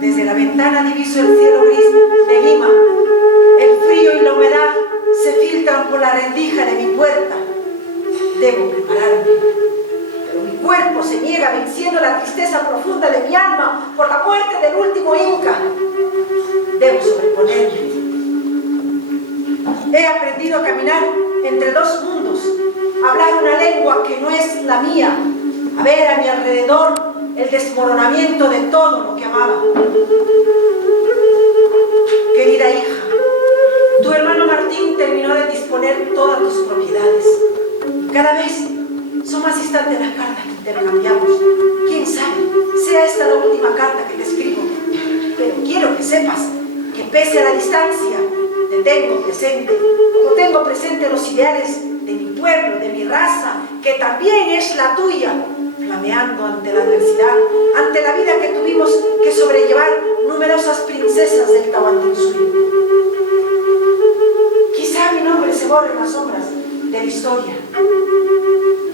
Desde la ventana diviso el cielo gris de Lima. El frío y la humedad se filtran por la rendija de mi puerta. Debo prepararme, pero mi cuerpo se niega venciendo la tristeza profunda de mi alma por la muerte del último Inca. Debo sobreponerme. He aprendido a caminar entre dos mundos, a hablar una lengua que no es la mía, a ver a mi alrededor el desmoronamiento de todo lo que amaba. Querida hija, tu hermano Martín terminó de disponer todas tus propiedades. Cada vez son más distantes las cartas que intercambiamos. Quién sabe, sea esta la última carta que te escribo. Pero quiero que sepas que pese a la distancia, te tengo presente, como tengo presente los ideales de mi pueblo, de mi raza, que también es la tuya, flameando ante la adversidad, ante la vida que tuvimos que sobrellevar numerosas princesas del Tahuantinsuyo. Quizá mi nombre se borre en las sombras de la historia.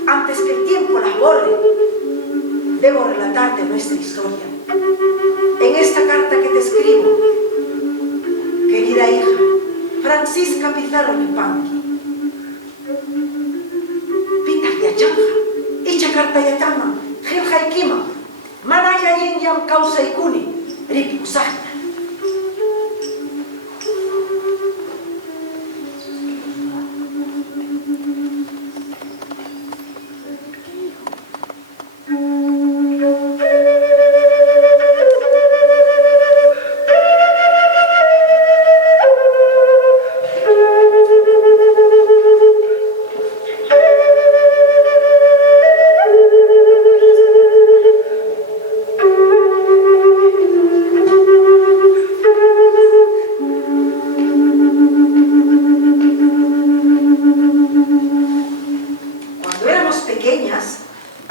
Antes que el tiempo las borre, debo relatarte nuestra historia. En esta carta que te escribo, querida hija, Francisca Pizarro Yupanqui, Pitas Yachanja, Ichakarta Yatama, Giljaikima, Manaya Yinyam Causa Ikuni, Ripusahta.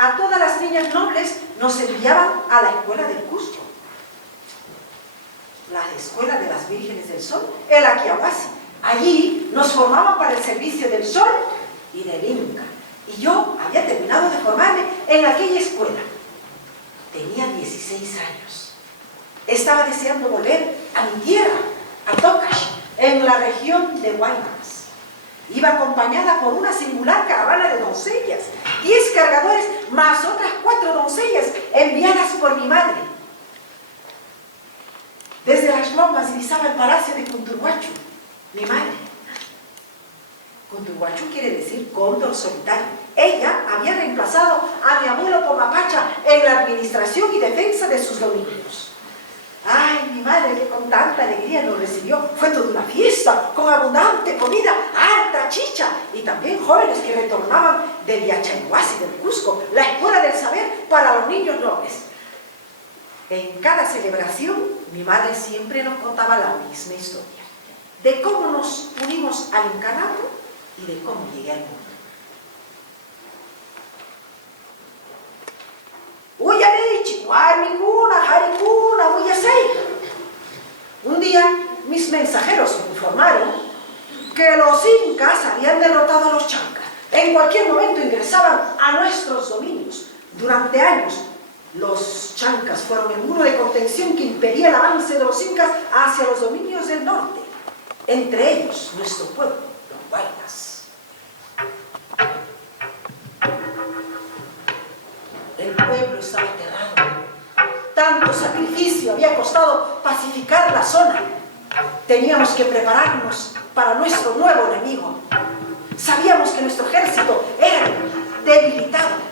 A todas las niñas nobles nos enviaban a la escuela del Cusco, la escuela de las Vírgenes del Sol, el Aquiahuasi. Allí nos formaban para el servicio del Sol y del Inca. Y yo había terminado de formarme en aquella escuela. Tenía 16 años. Estaba deseando volver a mi tierra, a Tocash, en la región de Guaymas. Iba acompañada por una singular caravana de doncellas, 10 cargadores más otras 4 doncellas enviadas por mi madre. Desde las lomas divisaba el palacio de Cunturhuachu, mi madre. Cunturhuachu quiere decir cóndor solitario. Ella había reemplazado a mi abuelo Pomapacha en la administración y defensa de sus dominios. Ay, mi madre que con tanta alegría nos recibió. Fue toda una fiesta, con abundante comida, harta chicha, y también jóvenes que retornaban del Yachaiguasi, del Cusco, la escuela del saber para los niños nobles. En cada celebración, mi madre siempre nos contaba la misma historia, de cómo nos unimos al incanato y de cómo llegué al mundo. Un día mis mensajeros me informaron que los incas habían derrotado a los chancas. En cualquier momento ingresaban a nuestros dominios. Durante años los chancas fueron el muro de contención que impedía el avance de los incas hacia los dominios del norte, entre ellos nuestro pueblo, los Guaymas. sacrificio había costado pacificar la zona. Teníamos que prepararnos para nuestro nuevo enemigo. Sabíamos que nuestro ejército era debilitado.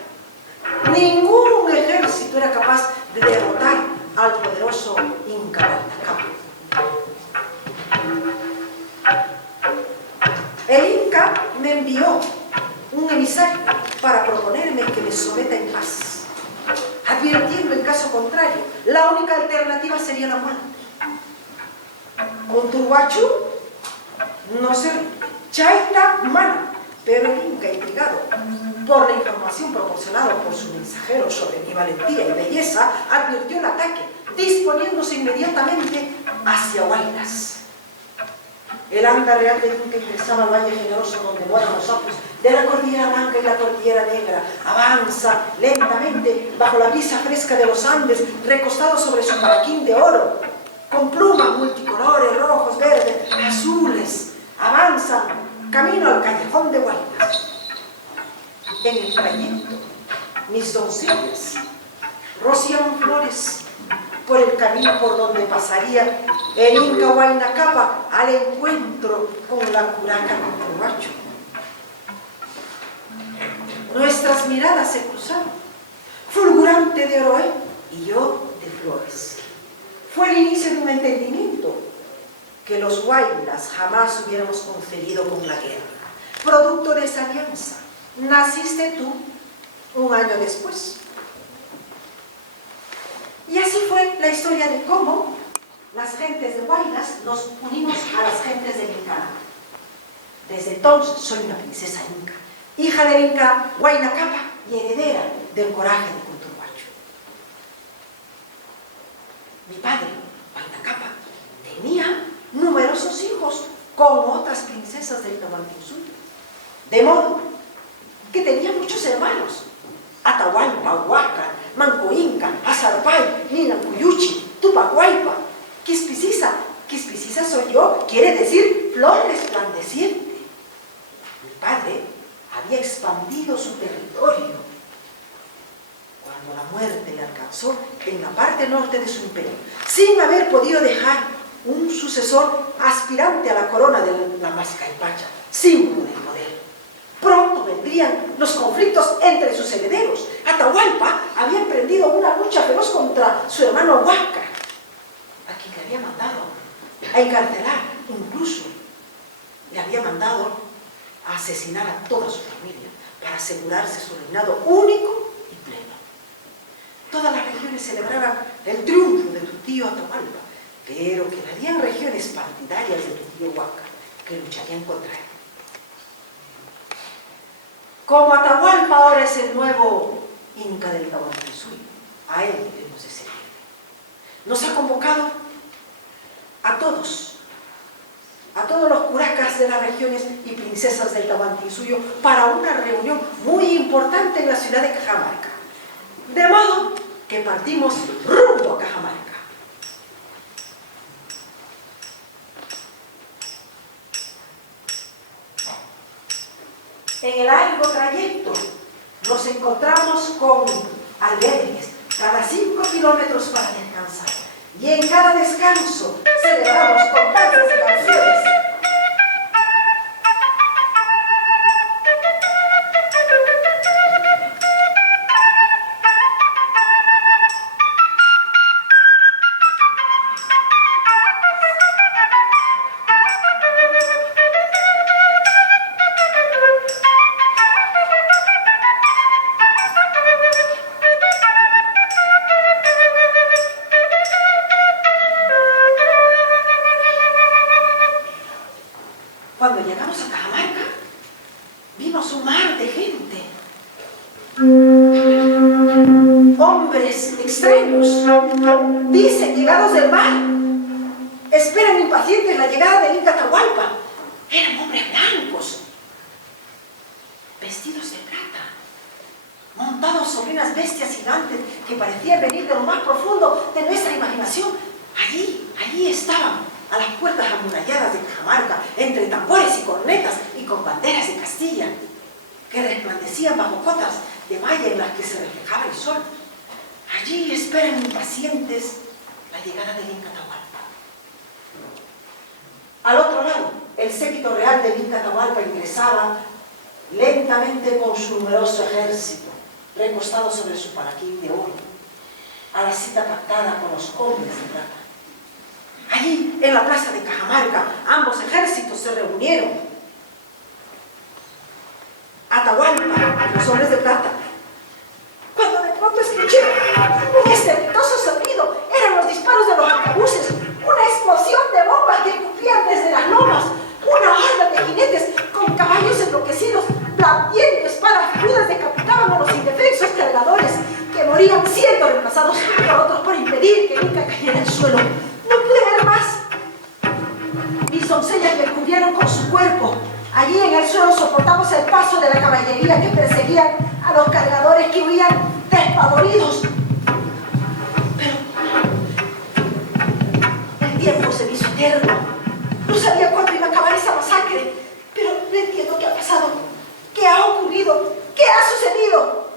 Ningún ejército era capaz de derrotar al poderoso Inca Huayna Cápac. El Inca me envió un emisario para proponerme que me someta en paz, advirtiendo en caso contrario, la única alternativa sería la muerte. Conturhuachu no se chaita mana, pero el Inca, intrigado por la información proporcionada por su mensajero sobre mi valentía y belleza, advirtió el ataque, disponiéndose inmediatamente hacia Huaynas. El anda real del Inca ingresaba al valle generoso donde moran los sapos de la cordillera blanca y la cordillera negra. Avanza lentamente bajo la brisa fresca de los Andes, recostado sobre su paraquín de oro, con plumas multicolores, rojos, verdes, azules. Avanzan camino al callejón de Huaynas. En el trayecto, mis doncellas rociaban flores por el camino por donde pasaría el Inca Huayna Cápac al encuentro con la curaca Conturhuachu. Nuestras miradas se cruzaron, fulgurante de oro y yo de flores. Fue el inicio de un entendimiento que los huaylas jamás hubiéramos concedido con la guerra. Producto de esa alianza, naciste tú un año después. Y así fue la historia de cómo las gentes de Huaylas nos unimos a las gentes del Inca. Desde entonces soy una princesa inca, hija del Inca Huayna Cápac y heredera del coraje de Conturhuachu. Mi padre, Huayna Cápac, tenía numerosos hijos con otras princesas del Tahuantinsuyo, de modo que tenía muchos hermanos: Atahualpa, Huácar, Manco Inca, Azarpay, Ninacuyuchi, Tupac-Huaypa, Quispicisa. Quispicisa soy yo, quiere decir flor resplandeciente. Mi padre había expandido su territorio cuando la muerte le alcanzó en la parte norte de su imperio, sin haber podido dejar un sucesor aspirante a la corona de la Mascaypacha, símbolo del poder. Pronto vendrían los conflictos entre sus herederos. Atahualpa había emprendido una lucha feroz contra su hermano Huácar, a quien le había mandado a encarcelar, incluso le había mandado a asesinar a toda su familia para asegurarse su reinado único y pleno. Todas las regiones celebraban el triunfo de tu tío Atahualpa, pero quedarían regiones partidarias de tu tío Huácar que lucharían contra él. Como Atahualpa ahora es el nuevo Inca del Tahuantinsuyo, a él debemos de seguir. Nos ha convocado a todos los curacas de las regiones y princesas del Tahuantinsuyo para una reunión muy importante en la ciudad de Cajamarca. De modo que partimos rumbo a Cajamarca. En el largo trayecto nos encontramos con albergues cada 5 kilómetros para descansar, y en cada descanso celebramos con cantos y canciones. Cuando llegamos a Cajamarca, vimos un mar de gente. Hombres extraños, dicen, llegados del mar, esperan impacientes la llegada del Inca Atahualpa. Eran hombres blancos, vestidos de plata, montados sobre unas bestias gigantes que parecían venir de lo más profundo de nuestra imaginación. Allí estaban, a las puertas amuralladas de Cajamarca, entre tambores y cornetas y con banderas de Castilla, que resplandecían bajo cotas de malla en las que se reflejaba el sol. Allí esperan impacientes llegada del Inca Atahualpa. Al otro lado, el séquito real del Inca Atahualpa ingresaba lentamente con su numeroso ejército, recostado sobre su palanquín de oro, a la cita pactada con los hombres de plata. Allí, en la plaza de Cajamarca, ambos ejércitos se reunieron. Atahualpa, los hombres de plata. Cuando de pronto escuché un estrepitoso sonido, eran los disparos de los arcabuces, una explosión de bombas que escupían desde las lomas, una horda de jinetes con caballos enloquecidos, blandiendo espadas rudas, decapitaban a los indefensos cargadores que morían siendo reemplazados por otros por impedir que nunca cayera al suelo. No pude ver más. Mis doncellas me cubrieron con su cuerpo. Allí en el suelo soportamos el paso de la caballería que perseguían a los cargadores que huían despavoridos. Pero el tiempo se me hizo eterno. No sabía cuándo iba a acabar esa masacre, pero no entiendo qué ha pasado, qué ha ocurrido, qué ha sucedido.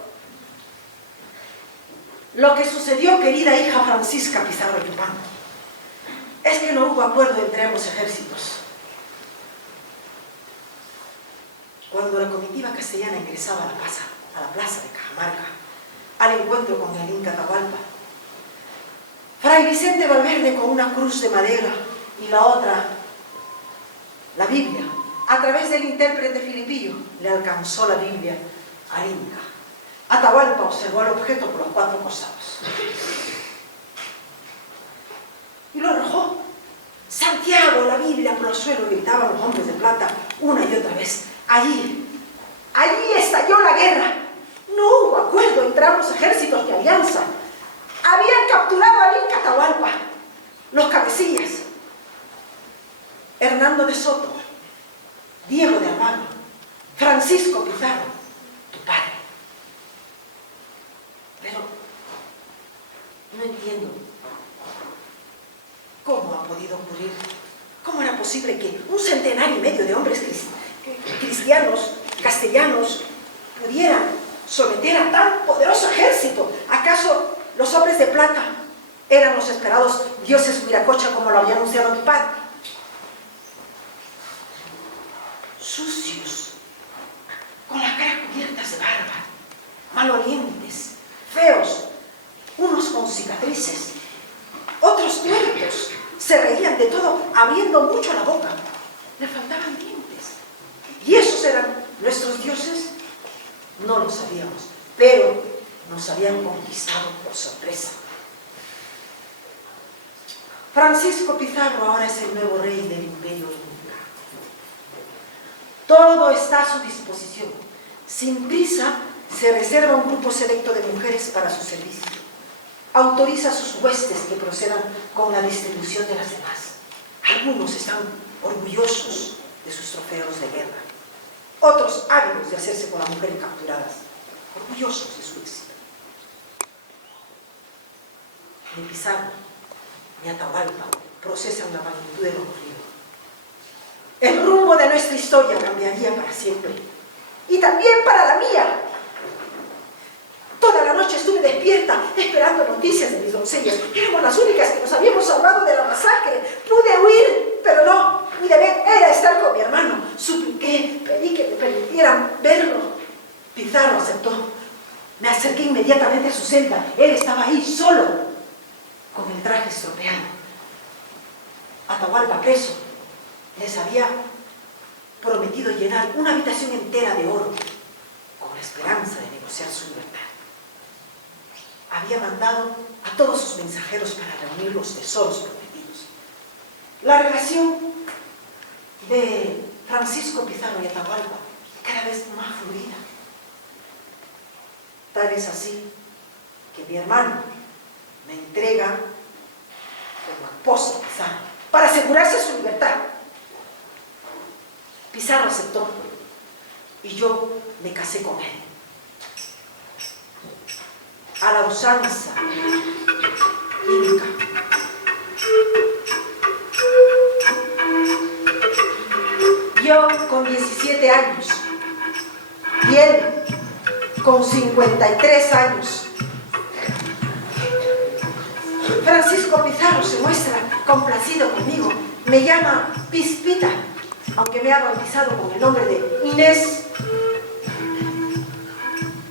Lo que sucedió, querida hija Francisca Pizarro Yupanqui, es que no hubo acuerdo entre ambos ejércitos. Cuando la comitiva castellana ingresaba a la plaza de Cajamarca, al encuentro con el Inca Atahualpa, Fray Vicente Valverde, con una cruz de madera y la otra, la Biblia, a través del intérprete Filipillo, le alcanzó la Biblia al Inca. Atahualpa observó el objeto por los cuatro costados y lo arrojó. Santiago, la Biblia por el suelo, gritaban los hombres de plata una y otra vez. Allí estalló la guerra. No hubo acuerdo entre ambos ejércitos de alianza. Habían capturado al Inca Atahualpa, los cabecillas, Hernando de Soto, Diego de Almagro, Francisco Pizarro, tu padre. Pero no entiendo cómo ha podido ocurrir, cómo era posible que un centenario y medio de hombres cristianos, castellanos, pudieran someter a tan poderoso ejército. ¿Acaso los hombres de plata eran los esperados dioses Huiracocha, como lo había anunciado mi padre? Sucios, con las caras cubiertas de barba, malolientes, feos, unos con cicatrices, otros tuertos, se reían de todo, abriendo mucho la boca. Le faltaban dientes. ¿Y esos eran nuestros dioses? No lo sabíamos, pero nos habían conquistado por sorpresa. Francisco Pizarro ahora es el nuevo rey del Imperio Inca. Todo está a su disposición. Sin prisa, se reserva un grupo selecto de mujeres para su servicio. Autoriza a sus huestes que procedan con la distribución de las demás. Algunos están orgullosos de sus trofeos de guerra. Otros ávidos de hacerse con las mujeres capturadas, orgullosos de su éxito. Ni Pizarro ni Atahualpa procesan la magnitud de lo ocurrido. El rumbo de nuestra historia cambiaría para siempre, y también para la mía. Toda la noche estuve despierta, esperando noticias de mis doncellas. Éramos las únicas que nos habíamos salvado de la masacre. Pude huir, pero no, mi deber era estar con mi hermano. Supliqué, pedí que me permitieran verlo. Pizarro aceptó. Me acerqué inmediatamente a su celda. Él estaba ahí, solo, con el traje estropeado. Atahualpa, preso, les había prometido llenar una habitación entera de oro, con la esperanza de negociar su libertad. Había mandado a todos sus mensajeros para reunir los tesoros prometidos. La relación de Francisco Pizarro y Atahualpa cada vez más fluida. Tal es así que mi hermano me entrega como esposa a Pizarro para asegurarse su libertad. Pizarro aceptó y yo me casé con él. A la usanza inca. Yo con 17 años y él con 53 años. Francisco Pizarro se muestra complacido conmigo. Me llama Pispita, aunque me ha bautizado con el nombre de Inés.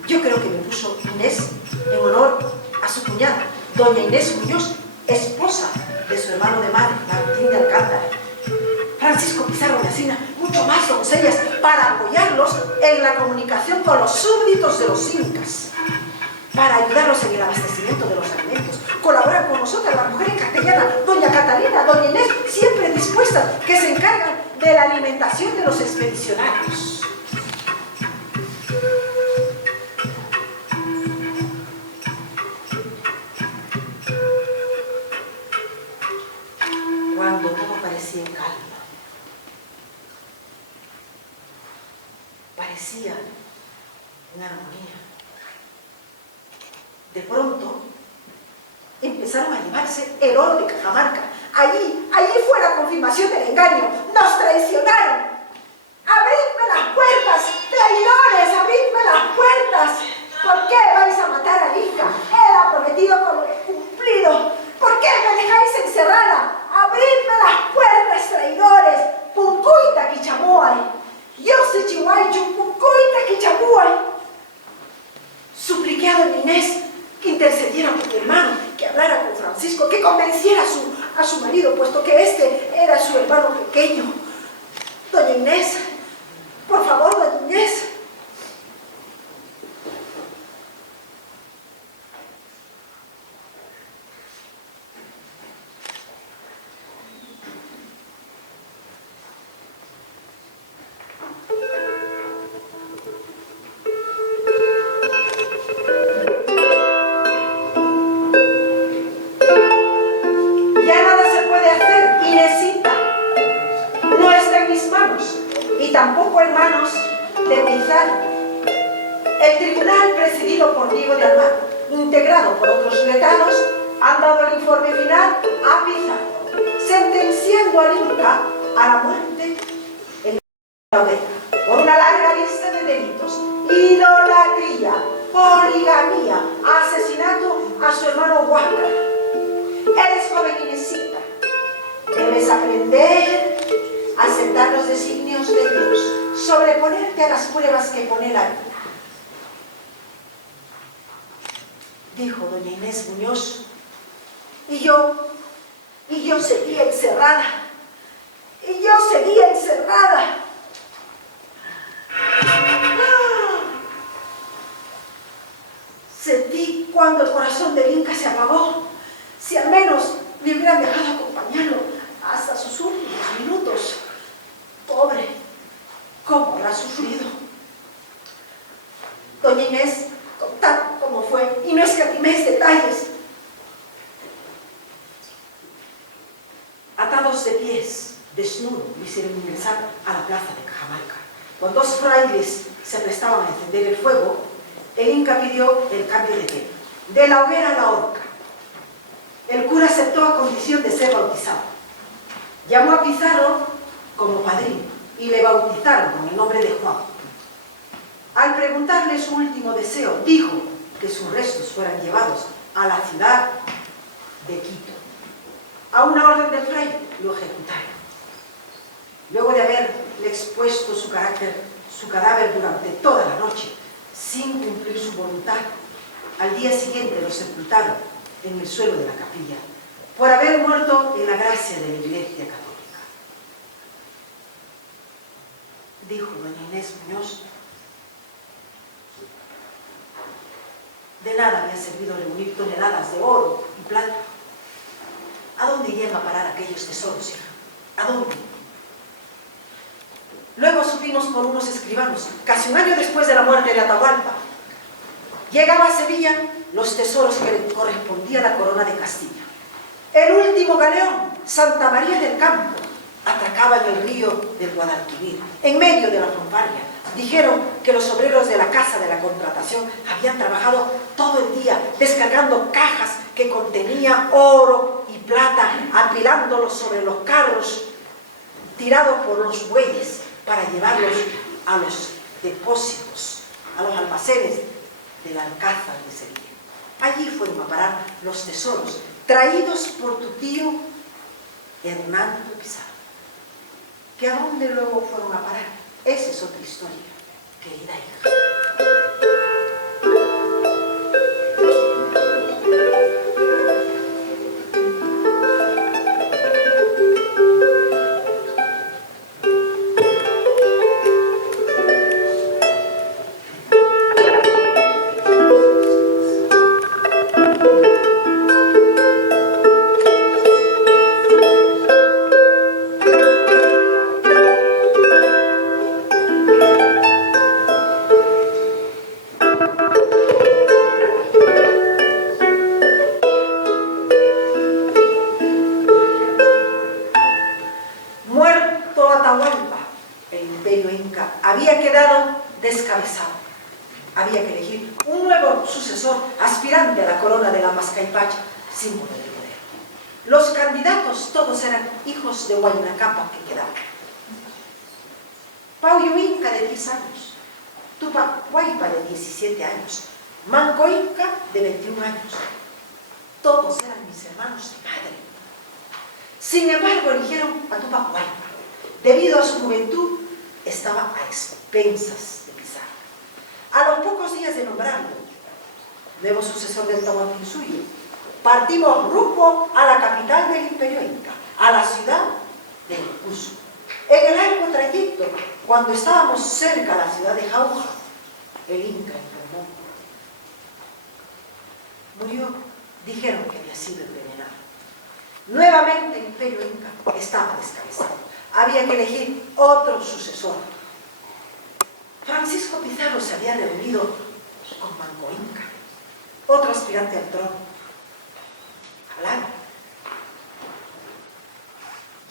Yo creo que me puso Inés en honor a su cuñada, doña Inés Muñoz, esposa de su hermano de madre, Martín de Alcántara. Francisco Pizarro me asigna mucho más doncellas para apoyarlos en la comunicación con los súbditos de los incas, para ayudarlos en el abastecimiento de los alimentos. Colaboran con nosotras las mujeres castellanas, doña Catalina, doña Inés, siempre dispuestas, que se encargan de la alimentación de los expedicionarios. Cuando todo parecía en calma, parecía en armonía, de pronto empezaron a llevarse el oro de Cajamarca. Allí fue la confirmación del engaño. Nos traicionaron. ¡Abridme las puertas! ¡Traidores! ¡Abridme las puertas! ¿Por qué vais a matar a Inca? Era prometido con lo cumplido. ¿Por qué me dejáis encerrada? ¡Abridme las puertas, traidores! ¡Puncuita Quichamuay! ¡Yo sé Chihuaychu! ¡Puncuita Quichamuay! Supliqué a doña Inés que intercediera por mi hermano, que hablara con Francisco, que convenciera a su marido, puesto que este era su hermano pequeño. Doña Inés, por favor, doña Inés. Tampoco en manos de Pizarro. El tribunal, presidido por Diego de Almagro, integrado por otros letrados, han dado el informe final a Pizarro, sentenciando al Inca a la muerte en la hoguera por una larga lista de delitos: idolatría, poligamía, asesinato a su hermano Huáscar. Eres joven Inesita, debes aprender a aceptar los designios de Dios, sobreponerte a las pruebas que pone la vida. Dijo doña Inés Muñoz, y yo seguía encerrada, Sentí cuando el corazón del Inca se apagó. Si al menos me hubieran dejado acompañarlo hasta sus últimos minutos. Pobre, ¿cómo habrá sufrido? Doña Inés contaba cómo fue y no escatimé detalles. Atados de pies, desnudo, le hicieron ingresar a la plaza de Cajamarca. Cuando dos frailes se prestaban a encender el fuego, el Inca pidió el cambio de pena, de la hoguera a la horca. El cura aceptó a condición de ser bautizado. Llamó a Pizarro como padrino y le bautizaron con el nombre de Juan. Al preguntarle su último deseo, dijo que sus restos fueran llevados a la ciudad de Quito. A una orden del fraile lo ejecutaron. Luego de haberle expuesto su cadáver durante toda la noche, sin cumplir su voluntad, al día siguiente lo sepultaron en el suelo de la capilla, por haber muerto en la gracia de la Iglesia Católica. Dijo doña Inés Muñoz, de nada me ha servido reunir toneladas de oro y plata. ¿A dónde iban a parar aquellos tesoros, hija? ¿A dónde? Luego supimos por unos escribanos, casi un año después de la muerte de Atahualpa, llegaba a Sevilla los tesoros que le correspondían a la corona de Castilla. El último galeón, Santa María del Campo, atracaba en el río del Guadalquivir, en medio de la fanfarria. Dijeron que los obreros de la Casa de la Contratación habían trabajado todo el día descargando cajas que contenían oro y plata, apilándolos sobre los carros tirados por los bueyes para llevarlos a los depósitos, a los almacenes del Alcázar de Sevilla. Allí fueron a parar los tesoros, traídos por tu tío Hernando Pizarro. ¿Que a dónde luego fueron a parar? Esa es otra historia, querida hija. Había quedado descabezado. Había que elegir un nuevo sucesor aspirante a la corona de la Mascaypacha, símbolo del poder. Los candidatos todos eran hijos de Huayna Cápac que quedaban. Pauyo Inca de 10 años, Tupac Huaypa de 17 años, Manco Inca de 21 años. Todos eran mis hermanos de padre. Sin embargo, eligieron a Tupac Huaypa. Debido a su juventud, estaba a expensas de Pizarro. A los pocos días de nombrarlo nuevo sucesor del Tahuantinsuyo, partimos rumbo a la capital del Imperio Inca, a la ciudad del Cusco. En el largo trayecto, cuando estábamos cerca de la ciudad de Jauja, el Inca enfermó. Murió, dijeron que había sido envenenado. Nuevamente el Imperio Inca estaba descabezado. Había que elegir otro sucesor. Francisco Pizarro se había reunido con Manco Inca, otro aspirante al trono. Hablaron.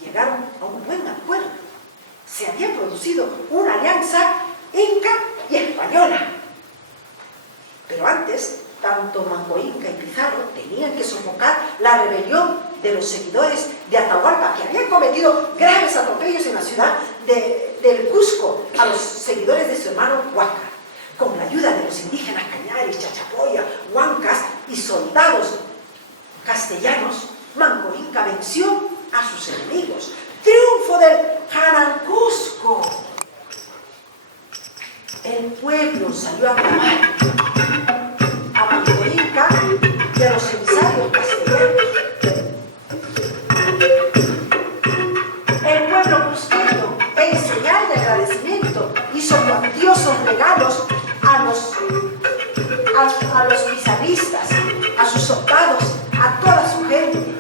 Llegaron a un buen acuerdo. Se había producido una alianza inca y española. Pero antes, tanto Manco Inca y Pizarro tenían que sofocar la rebelión de los seguidores de Atahualpa, que habían cometido graves atropellos en la ciudad del Cusco a los seguidores de su hermano Huáscar. Con la ayuda de los indígenas Cañaris, Chachapoya, Huancas y soldados castellanos, Manco Inca venció a sus enemigos. ¡Triunfo del Jarancusco! El pueblo salió a clamar a Manco Inca y a los emisarios castellanos. El pueblo cusqueño, en señal de agradecimiento, hizo cuantiosos regalos a los pizarristas, a sus soldados, a toda su gente.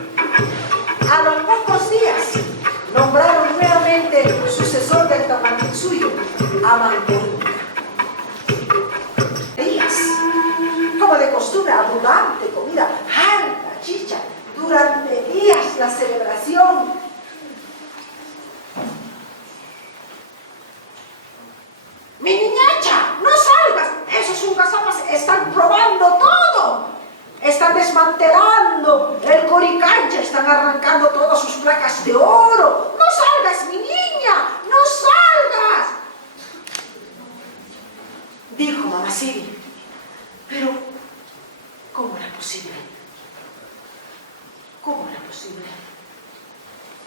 A los pocos días nombraron nuevamente sucesor del Tahuantinsuyo a Manco Inca. Días, como de costumbre, abundante comida, harta chicha, durante días la celebración. ¡Mi niñacha, no salgas! Esos uncazapas están robando todo. Están desmantelando el Coricancha, están arrancando todas sus placas de oro. ¡No salgas, mi niña! ¡No salgas! Dijo mamá Siri. Pero, ¿cómo era posible? ¿Cómo era posible?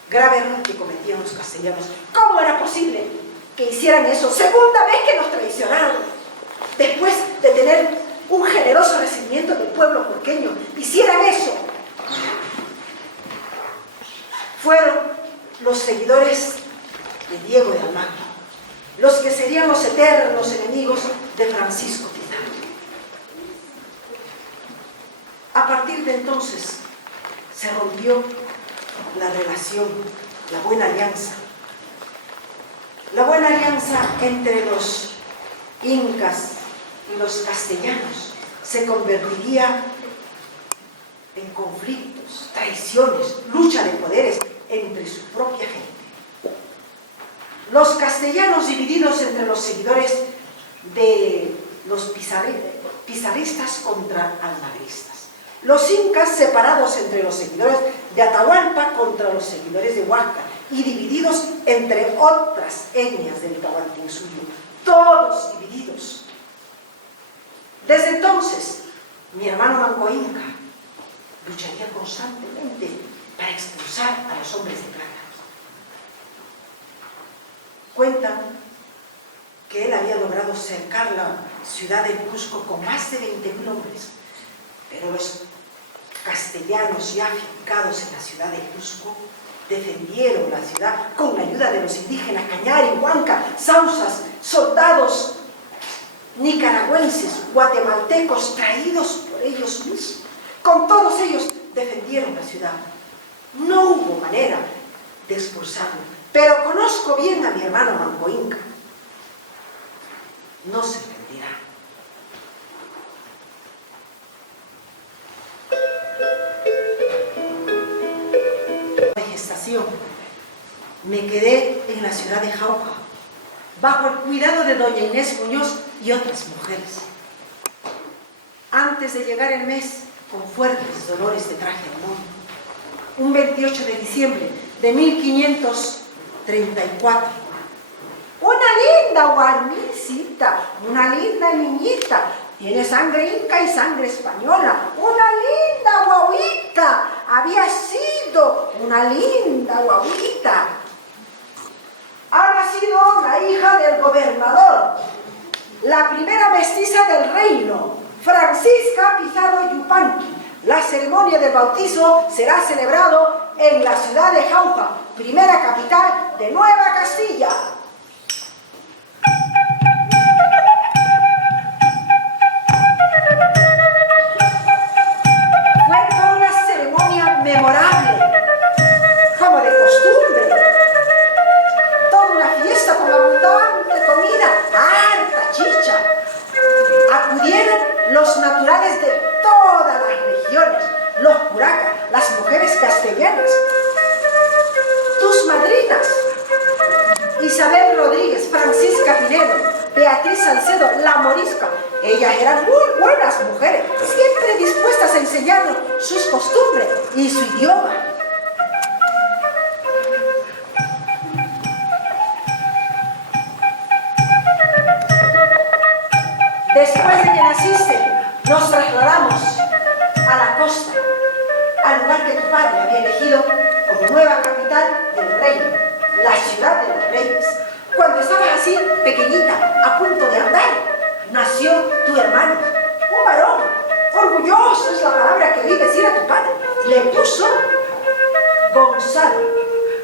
Grave error que cometían los castellanos. ¿Cómo era posible que hicieran eso? Segunda vez que nos traicionaron. Después de tener un generoso recibimiento del pueblo cusqueño, hicieran eso. Fueron los seguidores de Diego de Almagro, los que serían los eternos enemigos de Francisco Pizarro. A partir de entonces se rompió la relación, la buena alianza. La buena alianza entre los incas y los castellanos se convertiría en conflictos, traiciones, lucha de poderes entre su propia gente. Los castellanos divididos entre los seguidores de los pizarristas contra almagristas. Los incas separados entre los seguidores de Atahualpa contra los seguidores de Huáscar y divididos entre otras etnias del Tahuantinsuyo. Todos divididos. Desde entonces, mi hermano Manco Inca lucharía constantemente para expulsar a los hombres de plata. Cuentan que él había logrado cercar la ciudad de Cusco con más de 20.000 hombres, pero los castellanos ya afincados en la ciudad de Cusco defendieron la ciudad con la ayuda de los indígenas Cañari, Huanca, Sausas, soldados nicaragüenses, guatemaltecos traídos por ellos mismos. Con todos ellos defendieron la ciudad. No hubo manera de expulsarlo, pero conozco bien a mi hermano Manco Inca. No se rendirá. De gestación, me quedé en la ciudad de Jauja, bajo el cuidado de doña Inés Muñoz y otras mujeres. Antes de llegar el mes, con fuertes dolores de traje de mono, un 28 de diciembre de 1534, una linda guarnicita, una linda niñita, tiene sangre inca y sangre española, una linda guaguita, había sido una linda guaguita. Ha nacido la hija del gobernador, la primera mestiza del reino, Francisca Pizarro Yupanqui. La ceremonia del bautizo será celebrado en la ciudad de Jauja, primera capital de Nueva Castilla. Fue toda una ceremonia memorable, como de costumbre. Toda una fiesta con abundante comida, harta chicha. Acudieron los naturales de todas las regiones, los curacas, las mujeres castellanas. Tus madrinas, Isabel Rodríguez, Francisca Pinedo, Beatriz Salcedo, la morisca, ellas eran muy buenas mujeres, siempre dispuestas a enseñarnos sus costumbres y su idioma. Después de que naciste, nos trasladamos a la costa, al lugar que tu padre había elegido como nueva capital del reino, la ciudad de los reyes. Cuando estabas así, pequeñita, a punto de andar, nació tu hermano, un varón, orgulloso es la palabra que oí decir a tu padre. Le puso Gonzalo,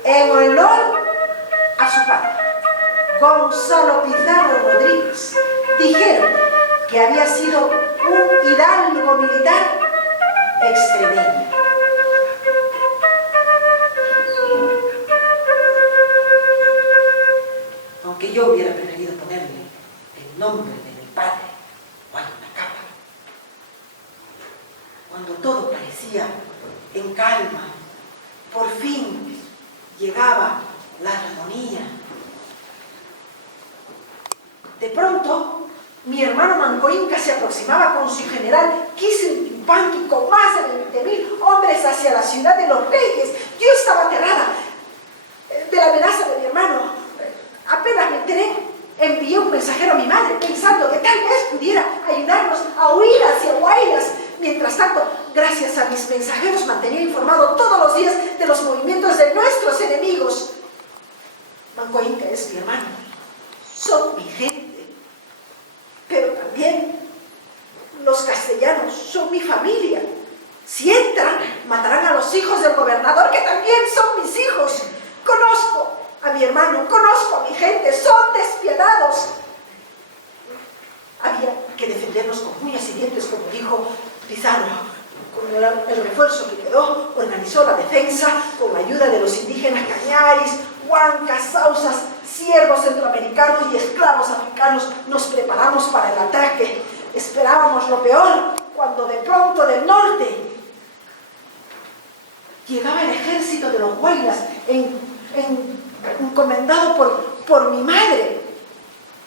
en honor a su padre, Gonzalo Pizarro Rodríguez. Dijeron que había sido un hidalgo militar extremeño. Aunque yo hubiera preferido ponerle el nombre de mi padre, Huayna. Cuando todo parecía en calma, por fin llegaba la armonía. De pronto, mi hermano Manco Inca se aproximaba con su general Quisling Yupanqui con más de 20.000 hombres hacia la ciudad de los reyes. Yo estaba aterrada de la amenaza de mi hermano. Apenas me enteré, envié un mensajero a mi madre pensando que tal vez pudiera ayudarnos a huir hacia Huaylas. Mientras tanto, gracias a mis mensajeros, mantenía informado todos los días de los movimientos de nuestros enemigos. Manco Inca es mi hermano, son mi gente, pero también los castellanos son mi familia. Si entran, matarán a los hijos del gobernador, que también son mis hijos. Conozco a mi hermano, conozco a mi gente, son despiadados. Había que defendernos con uñas y dientes, como dijo Pizarro. Con el refuerzo que quedó, organizó la defensa con la ayuda de los indígenas Cañaris, Huancas, Sausas, siervos centroamericanos y esclavos africanos. Nos preparamos para el ataque. Esperábamos lo peor, cuando de pronto del norte llegaba el ejército de los Huaylas, encomendado por mi madre,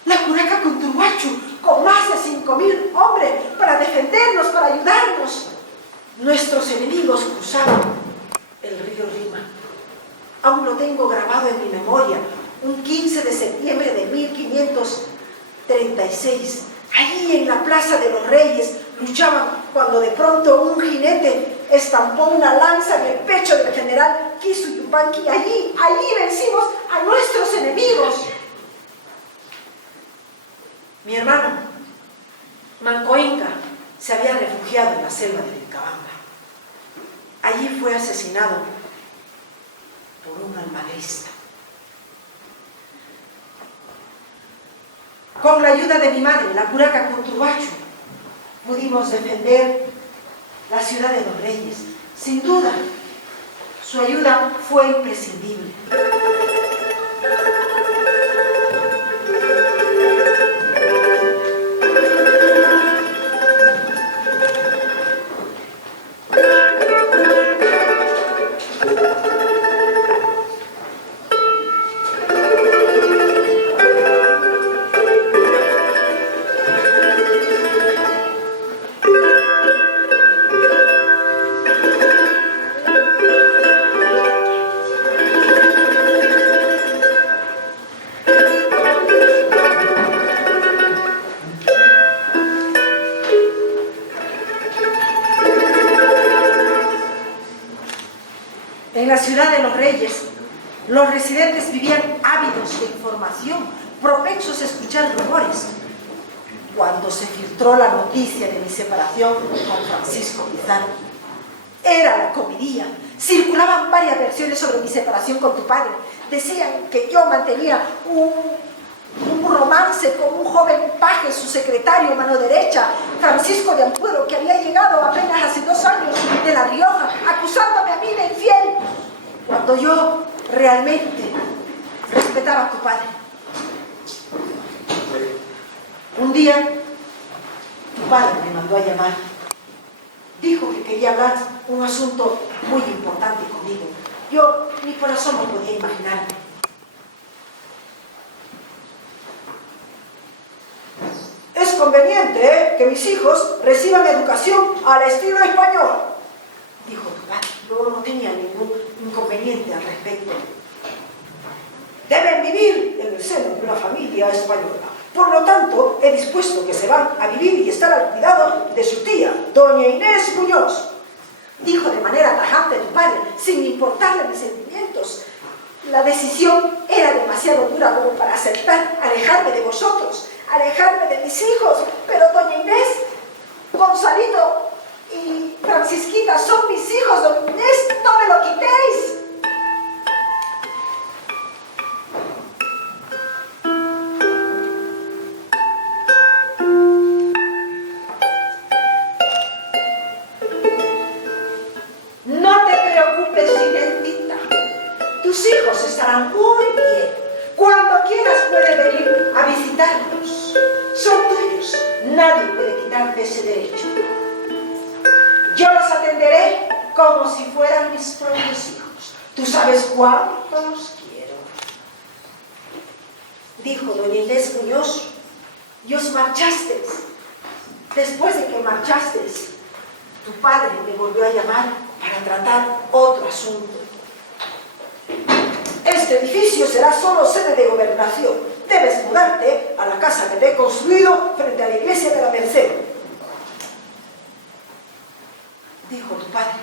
la curaca Cunturhuachu, con más de 5.000 hombres para defendernos, para ayudarnos. Nuestros enemigos cruzaban el río Rima. Aún lo tengo grabado en mi memoria, un 15 de septiembre de 1536. Allí en la Plaza de los Reyes luchaban cuando de pronto un jinete estampó una lanza en el pecho del general Kisu Yupanqui. Allí vencimos a nuestros enemigos. Mi hermano, Manco Inca, se había refugiado en la selva de Vilcabamba. Allí fue asesinado por un almagrista. Con la ayuda de mi madre, la curaca Conturbacho, pudimos defender la ciudad de los Reyes. Sin duda, su ayuda fue imprescindible. En la ciudad de los Reyes, los residentes vivían ávidos de información, propensos a escuchar rumores. Cuando se filtró la noticia de mi separación con Francisco Pizarro, era la comedia. Circulaban varias versiones sobre mi separación con tu padre. Decían que yo mantenía un romance con un joven paje, su secretario, mano derecha, Francisco de Ampuero, que había llegado apenas hace 2 años de La Rioja, acusándome a mí de infiel, cuando yo realmente respetaba a tu padre. Un día, tu padre me mandó a llamar. Dijo que quería hablar un asunto muy importante conmigo. Yo ni por asomo podía imaginarme. Es conveniente que mis hijos reciban educación al estilo español, dijo tu padre. Yo no tenía ningún inconveniente al respecto. Deben vivir en el seno de una familia española. Por lo tanto, he dispuesto que se van a vivir y estar al cuidado de su tía, doña Inés Muñoz, dijo de manera tajante tu padre, sin importarle mis sentimientos. La decisión era demasiado dura como para aceptar alejarme de vosotros, alejarme de mis hijos, pero doña Inés, Gonzalito y Francisquita son mis hijos, doña Inés, no me lo quitéis. No te preocupes, Ginetita, tus hijos estarán muy bien. Cuando quieras puedes venir a visitarlos. Son tuyos. Nadie puede quitarte ese derecho. Yo los atenderé como si fueran mis propios hijos. Tú sabes cuánto los quiero. Dijo doña Inés Muñoz. Y os marchasteis. Después de que marchasteis, tu padre me volvió a llamar para tratar otro asunto. Este edificio será solo sede de gobernación. Debes mudarte a la casa que te he construido frente a la iglesia de la Merced, dijo tu padre.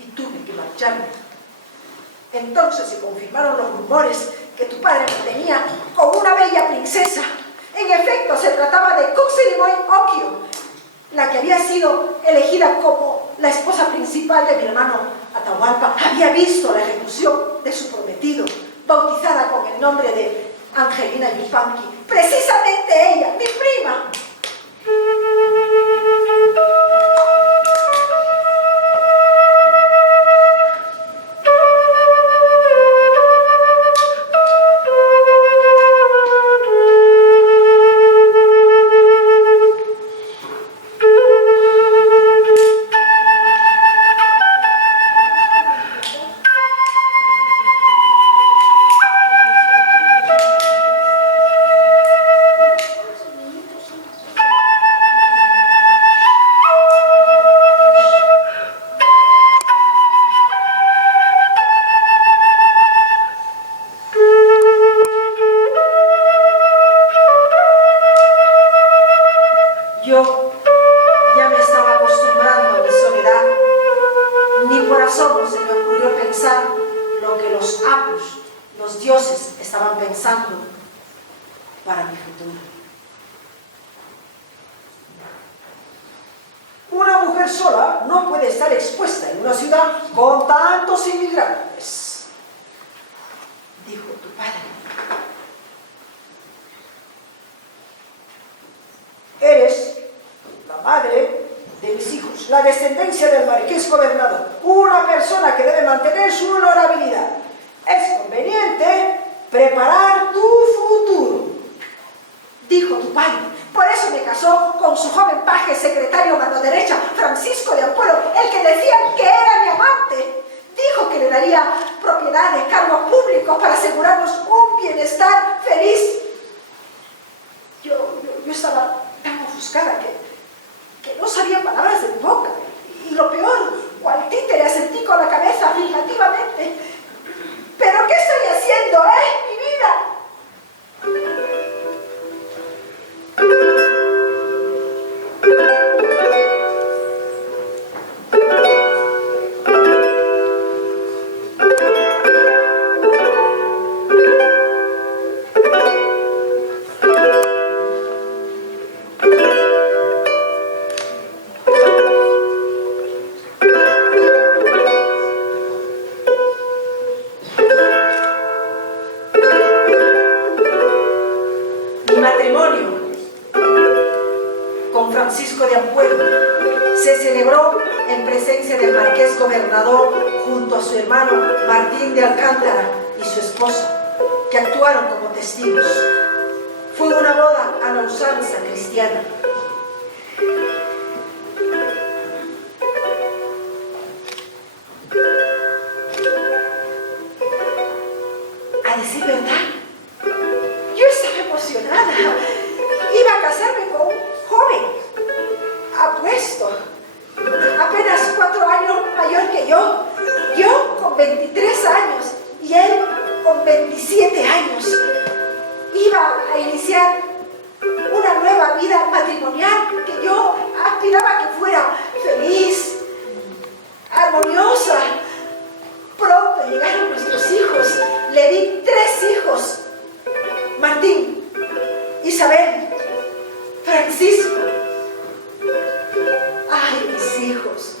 Y tuve que marcharme. Entonces se confirmaron los rumores que tu padre me tenía con una bella princesa. En efecto, se trataba de Cuxirimoy Okio, la que había sido elegida como la esposa principal de mi hermano Atahualpa. Había visto la ejecución de su prometido, bautizada con el nombre de Angelina Yupanqui. Precisamente ella, mi prima. Una mujer sola no puede estar expuesta en una ciudad con tantos inmigrantes, dijo tu padre. Eres la madre de mis hijos, la descendencia del marqués gobernador, una persona que debe mantener su honorabilidad. Es conveniente preparar tu futuro, dijo tu padre. Por eso me casó con su joven paje secretario mano derecha, Francisco de Ampuero, el que decían que era mi amante. Dijo que le daría propiedades, cargos públicos para asegurarnos un bienestar feliz. Yo estaba tan ofuscada que no sabía palabras de mi boca. Y lo peor, cual títere asentí con la cabeza afirmativamente. ¿Pero qué estoy haciendo, mi vida? Francisco de Ampuero se celebró en presencia del marqués gobernador junto a su hermano Martín de Alcántara y su esposa, que actuaron como testigos. Fue una boda a la usanza cristiana. A decir verdad, yo estaba emocionada. Iba a casarme con un joven apuesto, apenas 4 años mayor que yo con 23 años y él con 27 años. Iba a iniciar una nueva vida matrimonial que yo aspiraba que fuera feliz, armoniosa. Pronto llegaron nuestros hijos. Le di 3 hijos: Martín, Isabel, Francisco. ¡Ay, mis hijos!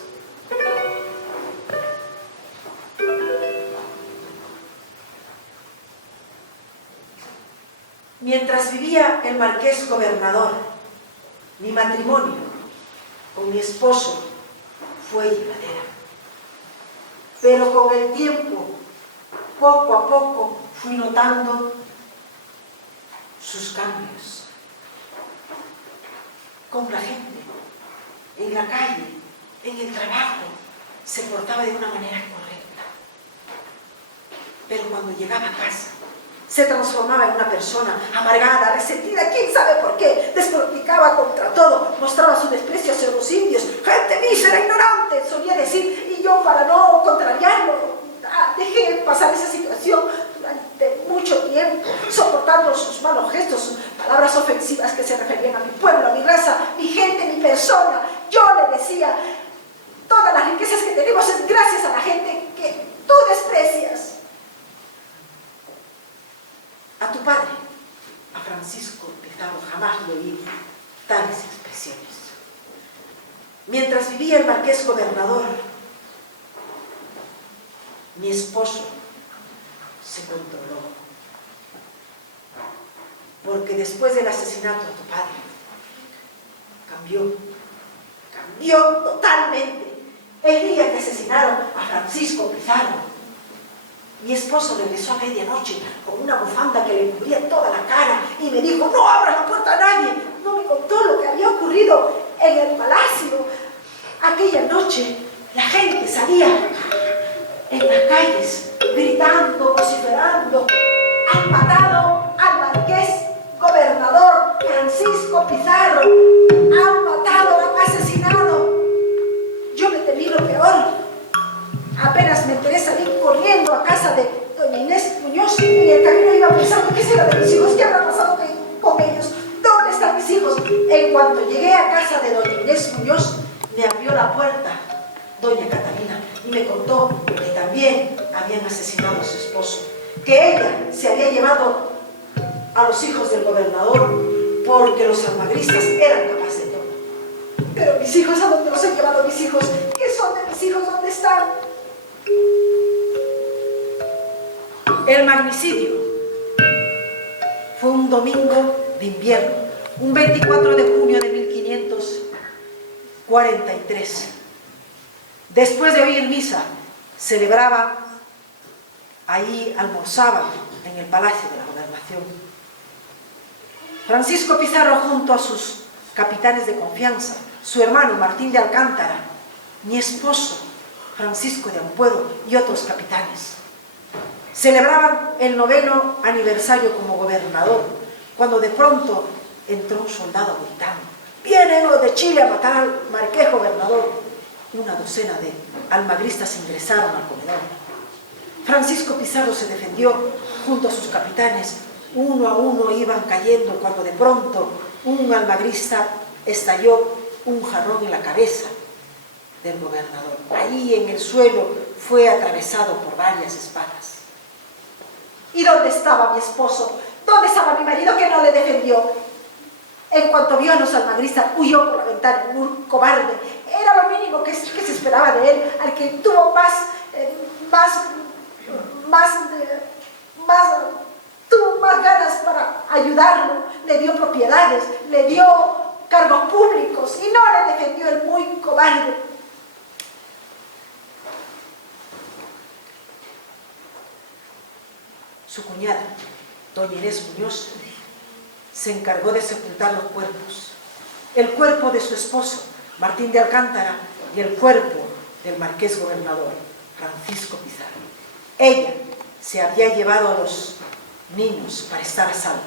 Mientras vivía el marqués gobernador, mi matrimonio con mi esposo fue llevadera. Pero con el tiempo, poco a poco, fui notando sus cambios. Con la gente, en la calle, en el trabajo, se portaba de una manera correcta. Pero cuando llegaba a casa, se transformaba en una persona amargada, resentida, quién sabe por qué, despotricaba contra todo, mostraba su desprecio hacia los indios. Gente mísera, ignorante, solía decir, y yo, para no contrariarlo, dejé pasar esa situación durante mucho tiempo, soportando sus malos gestos, sus palabras ofensivas que se referían a mi pueblo, a mi raza, mi gente, mi persona. Yo le decía, todas las riquezas que tenemos es gracias a la gente que tú desprecias. A tu padre, a Francisco Pizarro, jamás le oí tales expresiones. Mientras vivía el marqués gobernador, mi esposo se controló. Porque después del asesinato de tu padre, cambió totalmente. El día que asesinaron a Francisco Pizarro, mi esposo regresó a medianoche con una bufanda que le cubría toda la cara y me dijo, no abras la puerta a nadie. No me contó lo que había ocurrido en el palacio. Aquella noche la gente salía en las calles gritando, vociferando. Han matado al marqués gobernador Francisco Pizarro. Han matado, han asesinado. Yo me temí lo peor. Apenas me enteré, salí corriendo a casa de doña Inés Muñoz. En el camino iba pensando, ¿qué será de mis hijos? ¿Qué habrá pasado con ellos? ¿Dónde están mis hijos? En cuanto llegué a casa de doña Inés Muñoz, me abrió la puerta doña Catalina y me contó que también habían asesinado a su esposo, que ella se había llevado a los hijos del gobernador porque los almagristas eran capaces de todo. Pero mis hijos, ¿a dónde los he llevado mis hijos? ¿Qué son de mis hijos? ¿Dónde están? El magnicidio fue un domingo de invierno, un 24 de junio de 1543. Después de oír misa, celebraba, ahí almorzaba en el Palacio de la Gobernación. Francisco Pizarro, junto a sus capitanes de confianza, su hermano Martín de Alcántara, mi esposo Francisco de Ampuero y otros capitanes, celebraban el 9º aniversario como gobernador, cuando de pronto entró un soldado gritando: «Vienen los de Chile a matar al marqués gobernador». Una docena de almagristas ingresaron al comedor. Francisco Pizarro se defendió junto a sus capitanes. Uno a uno iban cayendo cuando de pronto un almagrista estalló un jarrón en la cabeza del gobernador. Ahí en el suelo fue atravesado por varias espadas. ¿Y dónde estaba mi esposo? ¿Dónde estaba mi marido que no le defendió? En cuanto vio a los almagristas, huyó por la ventana, un cobarde. Era lo mínimo que se esperaba de él, al que tuvo tuvo más ganas para ayudarlo. Le dio propiedades, le dio cargos públicos y no le defendió, el muy cobarde. Su cuñada, doña Inés Muñoz, se encargó de sepultar los cuerpos. El cuerpo de su esposo, Martín de Alcántara, y el cuerpo del marqués gobernador, Francisco Pizarro. Ella se había llevado a los niños para estar a salvo.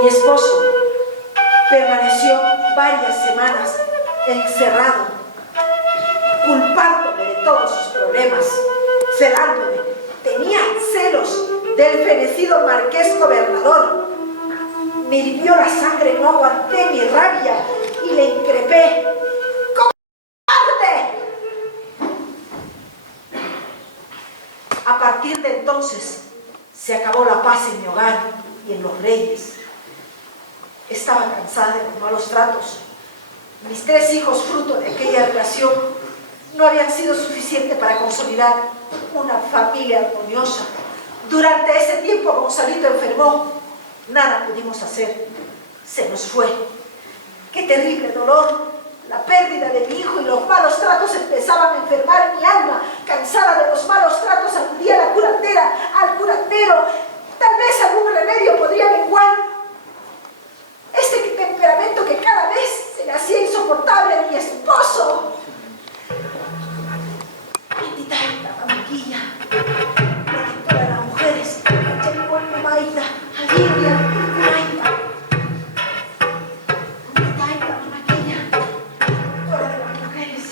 Mi esposo permaneció varias semanas encerrado, culpándome de todos sus problemas, celándome. Tenía celos del fenecido marqués gobernador. Me hirvió la sangre, no aguanté mi rabia y le increpé: ¡cobarde! A partir de entonces se acabó la paz en mi hogar y en Los Reyes. Estaba cansada de los malos tratos. Mis 3 hijos, fruto de aquella relación, no habían sido suficientes para consolidar una familia armoniosa. Durante ese tiempo Gonzalito enfermó. Nada pudimos hacer. Se nos fue. ¡Qué terrible dolor! La pérdida de mi hijo y los malos tratos empezaban a enfermar mi alma. Cansada de los malos tratos, acudí a la curandera, al curandero. Tal vez algún remedio podría menguar este temperamento que cada vez se le hacía insoportable a mi esposo. Bendita la maquilla, protectora de las mujeres, Maita, Aliria, Maita. Bendita la maquilla, protectora de las mujeres.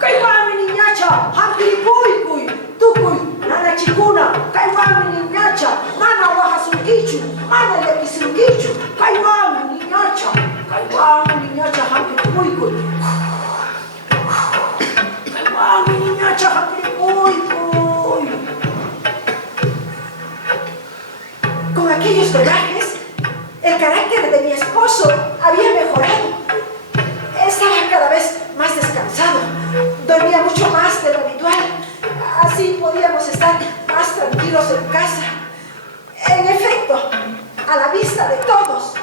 ¡Kaiwami niñacha! ¡Hampiripuikuy! ¡Tukuy! ¡Nana chikuna! ¡Kaiwami niñacha! ¡Nana wahasunkichu! ¡Nana lepisunkichu! ¡Kaiwami niñacha! ¡Kaiwami niñacha! ¡Hampiripuikuy! ¡Kaiwami niñacha! ¡Hampiripuikuy! Con aquellos brebajes, el carácter de mi esposo había mejorado. Estaba cada vez más descansado, dormía mucho más de lo habitual. Así podíamos estar más tranquilos en casa. En efecto, a la vista de todos,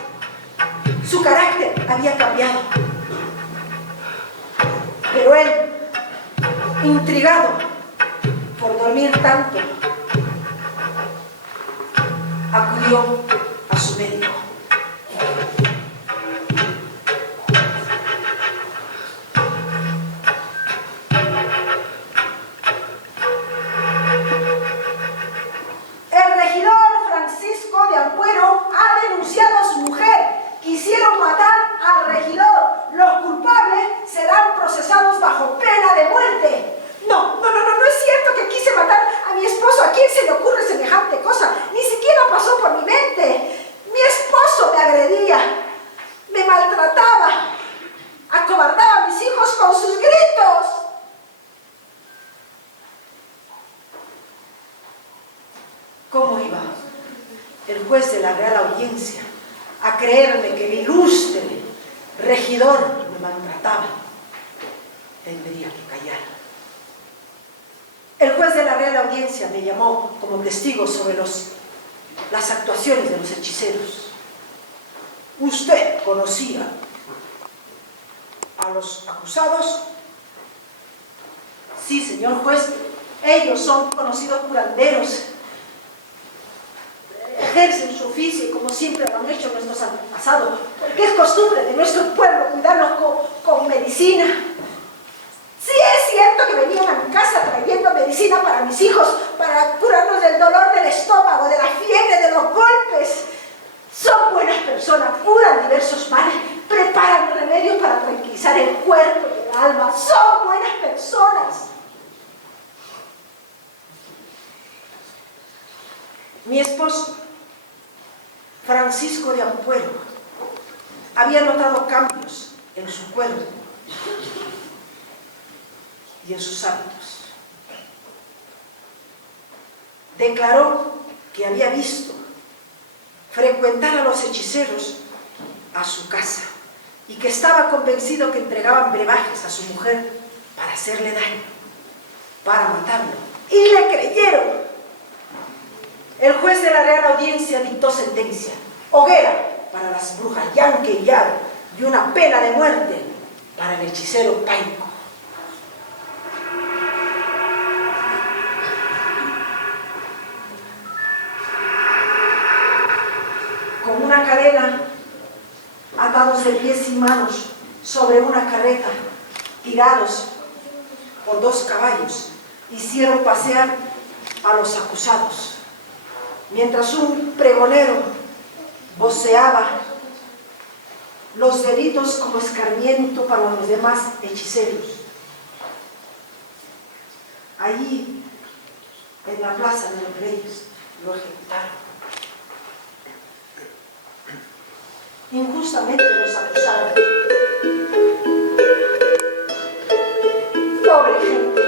su carácter había cambiado. Pero él, intrigado por dormir tanto, acudió a su médico. el juez de la Real Audiencia a creerme que el ilustre regidor me maltrataba, tendría que callar. El juez de la Real Audiencia me llamó como testigo sobre las actuaciones de los hechiceros. ¿Usted conocía a los acusados? Sí, señor juez, ellos son conocidos curanderos. Ejercen su oficio como siempre lo han hecho nuestros antepasados, porque es costumbre de nuestro pueblo cuidarlos con medicina. Sí es cierto que venían a mi casa trayendo medicina para mis hijos, para curarnos del dolor del estómago, de la fiebre, de los golpes. Son buenas personas, curan diversos males, preparan remedios para tranquilizar el cuerpo y el alma. Son buenas personas. Mi esposo, Francisco de Ampuero, había notado cambios en su cuerpo y en sus hábitos. Declaró que había visto frecuentar a los hechiceros a su casa y que estaba convencido que entregaban brebajes a su mujer para hacerle daño, para matarlo. Y le creyeron. El juez de la Real Audiencia dictó sentencia: hoguera para las brujas Yanque y Yaro y una pena de muerte para el hechicero Paico. Con una cadena, atados de pies y manos sobre una carreta, tirados por 2 caballos, hicieron pasear a los acusados, mientras un pregonero voceaba los delitos como escarmiento para los demás hechiceros. Allí, en la Plaza de los Reyes, lo ejecutaron. Injustamente los acusaron. Pobre gente.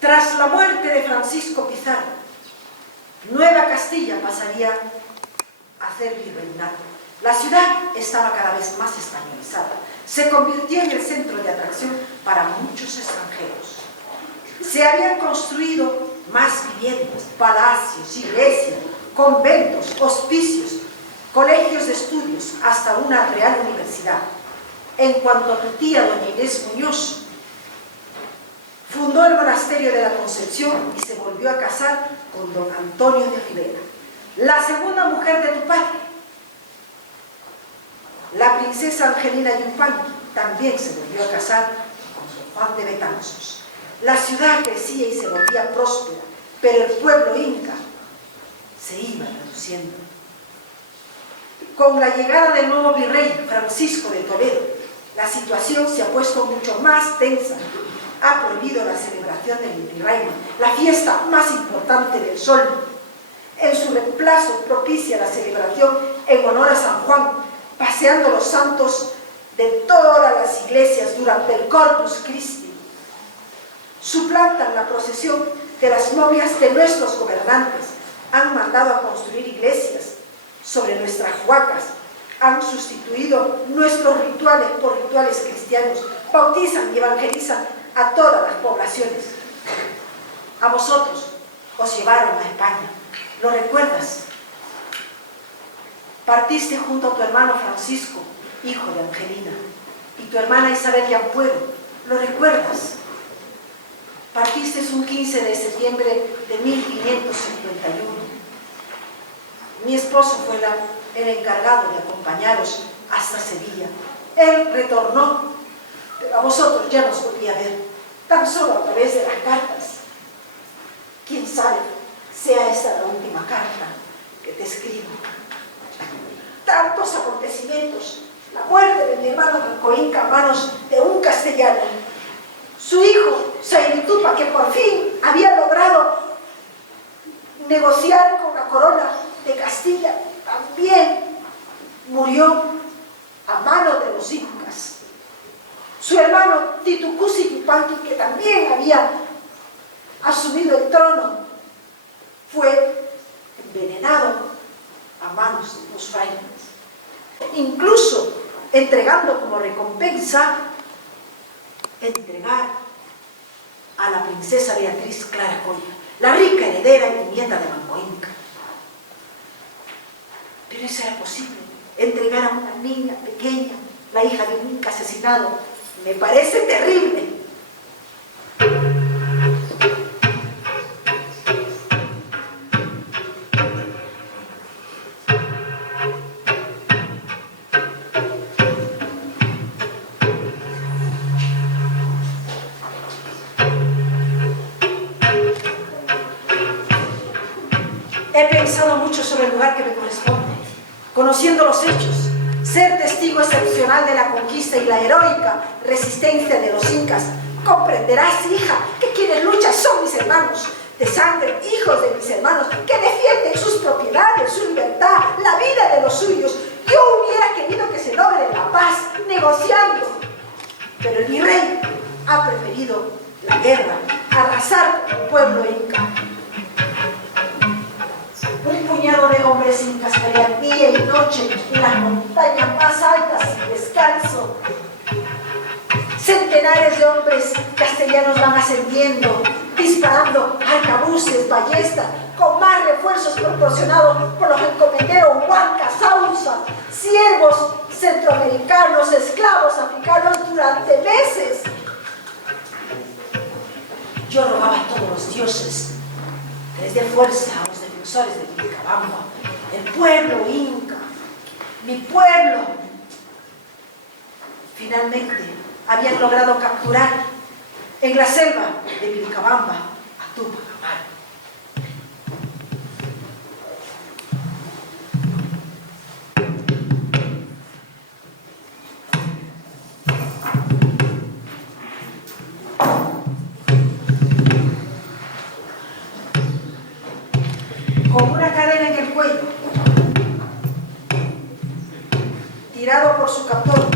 Tras la muerte de Francisco Pizarro, Nueva Castilla pasaría a ser virreinato. La ciudad estaba cada vez más españolizada. Se convirtió en el centro de atracción para muchos extranjeros. Se habían construido más viviendas, palacios, iglesias, conventos, hospicios, colegios de estudios, hasta una real universidad. En cuanto a tu tía, doña Inés Muñoz, fundó el monasterio de la Concepción y se volvió a casar con don Antonio de Rivera, la segunda mujer de tu padre. La princesa Angelina Yupanqui también se volvió a casar con don Juan de Betanzos. La ciudad crecía y se volvía próspera, pero el pueblo inca se iba reduciendo. Con la llegada del nuevo virrey Francisco de Toledo, la situación se ha puesto mucho más tensa. Ha prohibido la celebración del Inti Raymi, la fiesta más importante del sol. En su reemplazo propicia la celebración en honor a San Juan, paseando los santos de todas las iglesias durante el Corpus Christi. Suplantan la procesión de las momias de nuestros gobernantes. Han mandado a construir iglesias sobre nuestras huacas. Han sustituido nuestros rituales por rituales cristianos. Bautizan y evangelizan a todas las poblaciones. A vosotros os llevaron a España. ¿Lo recuerdas? Partiste junto a tu hermano Francisco, hijo de Angelina, y tu hermana Isabel de Ampuero. ¿Lo recuerdas? Partiste un 15 de septiembre de 1551. Mi esposo fue el encargado de acompañaros hasta Sevilla. Él retornó, pero a vosotros ya nos volví a ver, tan solo a través de las cartas. Quién sabe, sea esta la última carta que te escribo. Tantos acontecimientos, la muerte de mi hermano Coinca a manos de un castellano, Su hijo, Sairitupa, que por fin había logrado negociar con la corona de Castilla, también murió a mano de los incas. Su hermano Titucuzi Yupanqui, que también había asumido el trono, fue envenenado a manos de los frailes, incluso entregando como recompensa entregar a la princesa Beatriz Clara Colla, la rica heredera y nieta de Manco Inca. Pero eso era posible, entregar a una niña pequeña, la hija de un inca asesinado. Me parece terrible. He pensado mucho sobre el lugar que me corresponde, conociendo los hechos, ser testigo excepcional de la conquista y la heroica resistencia de los incas. Comprenderás, hija, que quienes luchan son mis hermanos de sangre, hijos de mis hermanos, que defienden sus propiedades, su libertad, la vida de los suyos. Yo hubiera querido que se logre la paz negociando, pero el virrey ha preferido la guerra, arrasar con el pueblo inca. Un puñado de hombres incas pelean día y noche en las montañas más altas sin descanso. Centenares de hombres castellanos van ascendiendo, disparando arcabuces, ballestas, con más refuerzos proporcionados por los encomenderos huancas, sausa, siervos centroamericanos, esclavos africanos durante meses. Yo rogaba a todos los dioses que les dé fuerza a los defensores de Vilcabamba, el pueblo inca, mi pueblo. Finalmente habían logrado capturar en la selva de Vilcabamba a Tupac Amaru. Con una cadena en el cuello, tirado por su captor,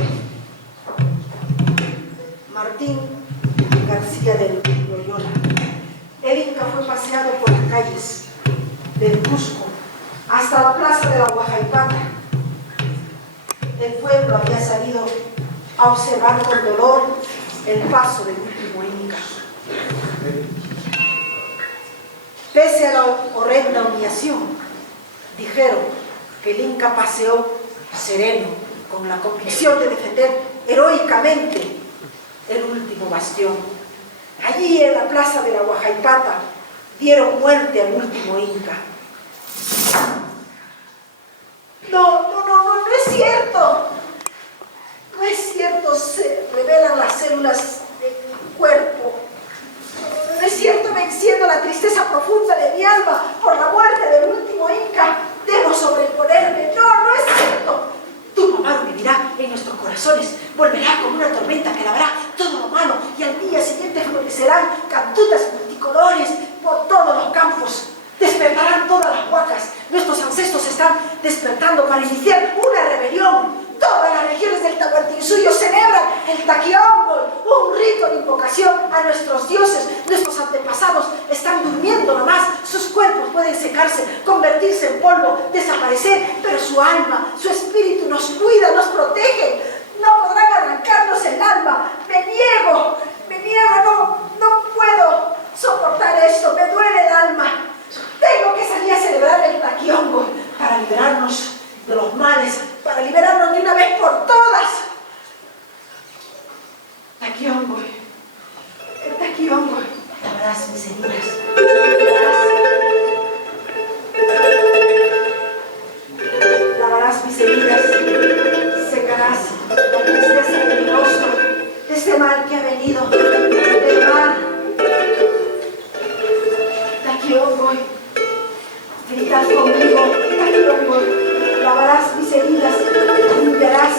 Martín García del Loyola, el Inca fue paseado por las calles del Cusco hasta la plaza de la Huajaipata. El pueblo había salido a observar con dolor el paso del último Inca. Pese a la horrenda humillación, dijeron que el Inca paseó sereno, con la convicción de defender heroicamente el último bastión. Allí en la plaza de la Huajaipata dieron muerte al último Inca. No es cierto. No es cierto, se revelan las células de mi cuerpo. No es cierto, venciendo la tristeza profunda de mi alma por la muerte del último Inca, debo sobreponerme. No es cierto. Tupac Amaru vivirá en nuestros corazones, volverá como una tormenta que lavará todo lo malo y al día siguiente florecerán cantutas multicolores por todos los campos. Despertarán todas las huacas. Nuestros ancestros están despertando para iniciar una rebelión. Todas las regiones del Tahuantinsuyo celebran el Taquiómbol, un rito de invocación a nuestros dioses. Nuestros antepasados están durmiendo nomás. Sus cuerpos pueden secarse, convertirse en polvo, desaparecer, pero su alma, su espíritu nos cuida, nos protege. No podrán arrancarnos el alma. Me niego, no puedo soportar esto, me duele el alma. Tengo que salir a celebrar el Taquiómbol para liberarnos de los males, para liberarnos de una vez por todas. Taquiómbol, el Taquiómbol, lavarás mis heridas, lavarás mis heridas, secarás la tristeza de mi rostro, este mal que ha venido del mar. Taquiómbol, gritad conmigo, Taquiómbol, lavarás mis heridas, limpiarás.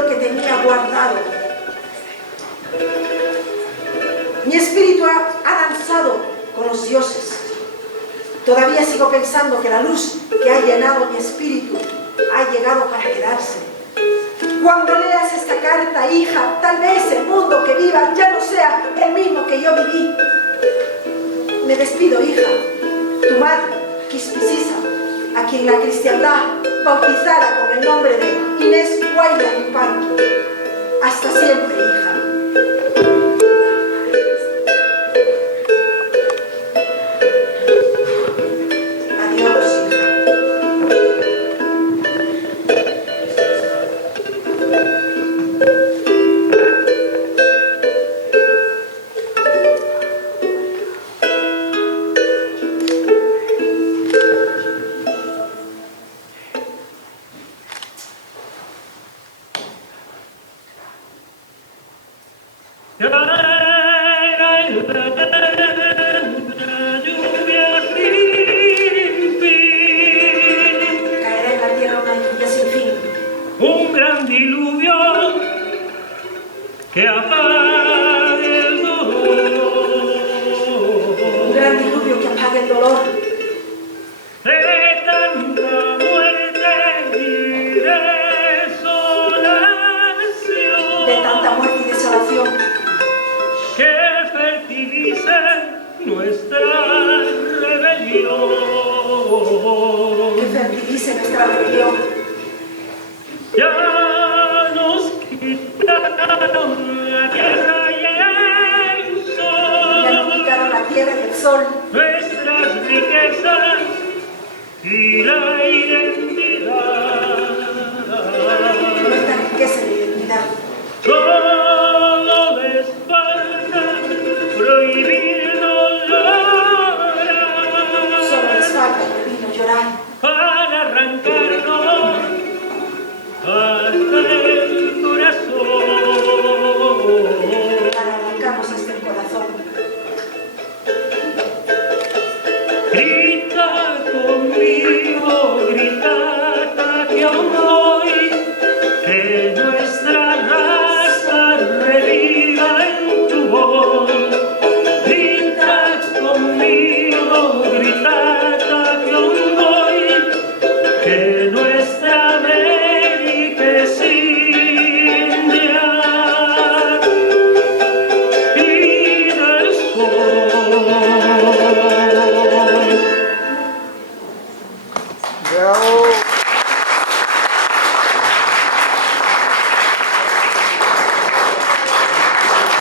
interior que tenía guardado. Mi espíritu ha danzado con los dioses. Todavía sigo pensando que la luz que ha llenado mi espíritu ha llegado para quedarse. Cuando leas esta carta, hija, tal vez el mundo que viva ya no sea el mismo que yo viví. Me despido, hija, tu madre, Quispicisa, a quien la cristiandad bautizara con el nombre de Inés Guayna Yupanqui. Hasta siempre, hija. Que apague el dolor. Un gran diluvio que apague el dolor. De tanta muerte y desolación. De tanta muerte y desolación. Que fertilice nuestra rebelión. Que fertilice nuestra rebelión. Ya nos quitaron la tierra y el sol. Ya nos quitaron la tierra y el sol. Nuestras riquezas y el aire